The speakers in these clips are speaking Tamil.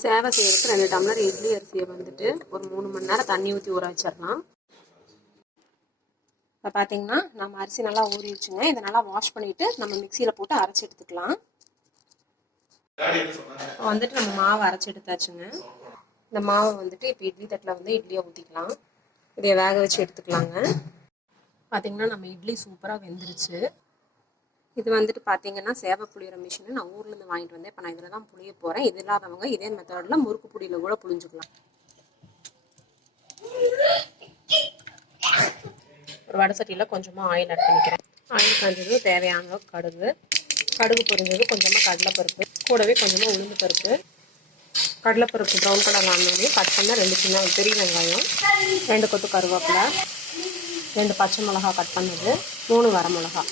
சேவை செய்யறதுக்கு 2 டம்ளர் இட்லி அரிசியை வந்துட்டு ஒரு 3 மணி நேரம் தண்ணி ஊற்றி ஊற வச்சிடலாம். இப்போ பார்த்தீங்கன்னா நம்ம அரிசி நல்லா ஊறிடுச்சுங்க. இதை நல்லா வாஷ் பண்ணிவிட்டு நம்ம மிக்சியில் போட்டு அரைச்சி எடுத்துக்கலாம். வந்துட்டு நம்ம மாவு அரைச்சி எடுத்தாச்சுங்க. இந்த மாவை வந்துட்டு இப்போ இட்லி தட்டில் வந்து இட்லியை ஊற்றிக்கலாம். இதை வேக வச்சு எடுத்துக்கலாங்க. பார்த்தீங்கன்னா நம்ம இட்லி சூப்பராக வெந்துருச்சு. இது வந்துட்டு பார்த்தீங்கன்னா சேவை புளியிற மிஷின் நான் ஊர்லேருந்து வாங்கிட்டு வந்தேன். இப்போ நான் இதில் தான் புளிய போகிறேன். இது இல்லாதவங்க இதே மெத்தடில் முறுக்கு புளியில் கூட புளிஞ்சுக்கலாம். ஒரு வடை சட்டியில் கொஞ்சமாக ஆயில் ஆட் பண்ணிக்கிறேன். ஆயில் காஞ்சது தேவையான அளவுக்கு கடுகு பொரிஞ்சது கொஞ்சமாக கடலைப்பருப்பு, கூடவே கொஞ்சமாக உளுந்து பருப்பு. கடலைப்பருப்பு ப்ரௌன் கலர் ஆனோடனே கட் பண்ண 2 சின்ன பெரிய வெங்காயம், 2 கொத்து கருவேப்பிலை, 2 பச்சை மிளகா கட் பண்ணது, 3 வரமிளகா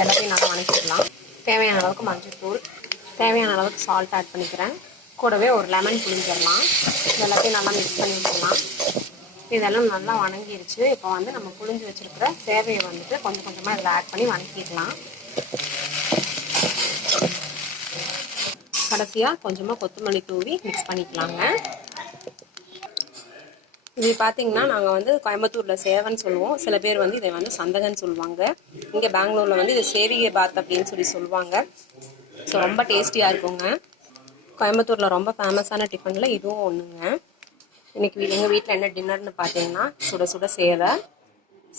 எல்லாத்தையும் நல்லா வணக்கிடலாம். தேவையான அளவுக்கு மஞ்சள்தூள், தேவையான அளவுக்கு சால்ட் ஆட் பண்ணிக்கிறேன். கூடவே ஒரு லெமன் புளிஞ்சிடலாம். எல்லாத்தையும் நல்லா மிக்ஸ் பண்ணி வச்சிடலாம். இதெல்லாம் நல்லா வணங்கிருச்சு. இப்போ வந்து நம்ம புளிஞ்சு வச்சுருக்கிற சேவையை வந்துட்டு கொஞ்சம் கொஞ்சமாக இதில் ஆட் பண்ணி வணக்கிடலாம். கடைசியாக கொஞ்சமாக கொத்தமல்லி தூவி மிக்ஸ் பண்ணிக்கலாங்க. இது பார்த்தீங்கன்னா நாங்கள் வந்து கோயம்புத்தூரில் சேவைன்னு சொல்லுவோம். சில பேர் வந்து இதை வந்து சந்தகன்னு சொல்லுவாங்க. இங்கே பெங்களூரில் வந்து இது சேவிகை பாத் அப்படின்னு சொல்லுவாங்க. ஸோ ரொம்ப டேஸ்டியாக இருக்குங்க. கோயம்புத்தூரில் ரொம்ப ஃபேமஸான டிஃபனில் இதுவும் ஒன்றுங்க. இன்றைக்கி எங்கள் வீட்டில் என்ன டின்னர்னு பார்த்தீங்கன்னா சுட சுட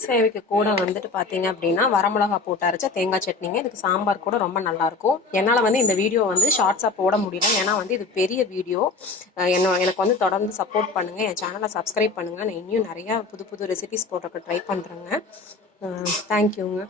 சேவைக்கு கூட வந்துட்டு பார்த்தீங்க அப்படின்னா வரமிளகா போட்டு அரைச்ச தேங்காய் சட்னிங்க. இதுக்கு சாம்பார் கூட ரொம்ப நல்லாயிருக்கும். என்னால் வந்து இந்த வீடியோ வந்து ஷார்ட்ஸாக போட முடியல. ஏன்னா வந்து இது பெரிய வீடியோ. எனக்கு வந்து தொடர்ந்து சப்போர்ட் பண்ணுங்கள். என் சேனலை சப்ஸ்கிரைப் பண்ணுங்கள். நான் இன்னும் நிறையா புது புது ரெசிபிஸ் போடுறதுக்கு ட்ரை பண்ணுறேங்க. தேங்க்யூங்க.